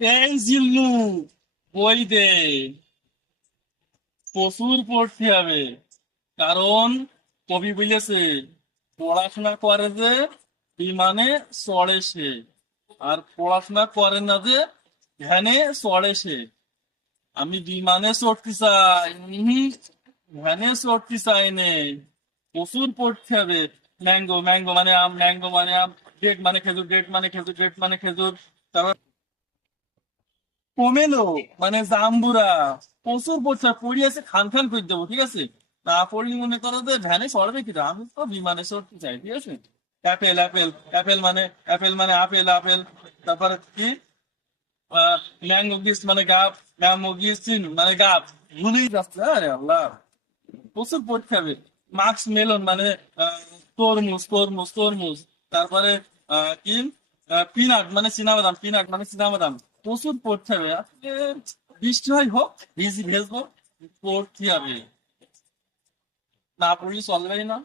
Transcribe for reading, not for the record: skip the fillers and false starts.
এই জিল্লু, বই দে, প্রচুর পড়তে হবে। কারণ কবি বলেছে, পড়াশোনা করে যে বিমানে চড়ে সে, আর পড়াশোনা করে না যে ধ্যানে চড়ে সে। আমি বিমানে চড়তে চাই, ধ্যানে চড়তে চাই নে। প্রচুর পড়তে হবে। ম্যাঙ্গো ম্যাঙ্গো মানে আম, ম্যাঙ্গো মানে আম, ডেট মানে খেজুর, ডেট মানে খেজুর, ডেট মানে খেজুর। তারপর পোমেলো মানে জাম্বুরা। প্রচুর পড়ছে, পড়িয়েছে খান খান করে দেবো, ঠিক আছে? না পড়লি মনে করো যে ভ্যানে চড়বে কি? আমি তো বিমানে চড়তে চাই, ঠিক আছে? অ্যাপেল অ্যাপেল অ্যাপেল মানে অ্যাপেল মানে আপেল আপেল। তারপরে কি? ম্যাঙ্গো গিস মানে গাব, ম্যাঙ্গো গিসিন মানে গাব। ভুলেই যাচ্ছে, আরে আল্লাহ। প্রচুর পড়তে হবে। মাস্ক মেলন মানে তরমুজ তরমুজ তরমুজ। তারপরে কি? পিনাট মানে চীনাবাদাম, পিনাট মানে চীনাবাদাম। প্রচুর পড়তে হবে। আজকে বৃষ্টি হয় হোক, ভিজবো, পড়তে হবে। না পড়লে চলবেই না।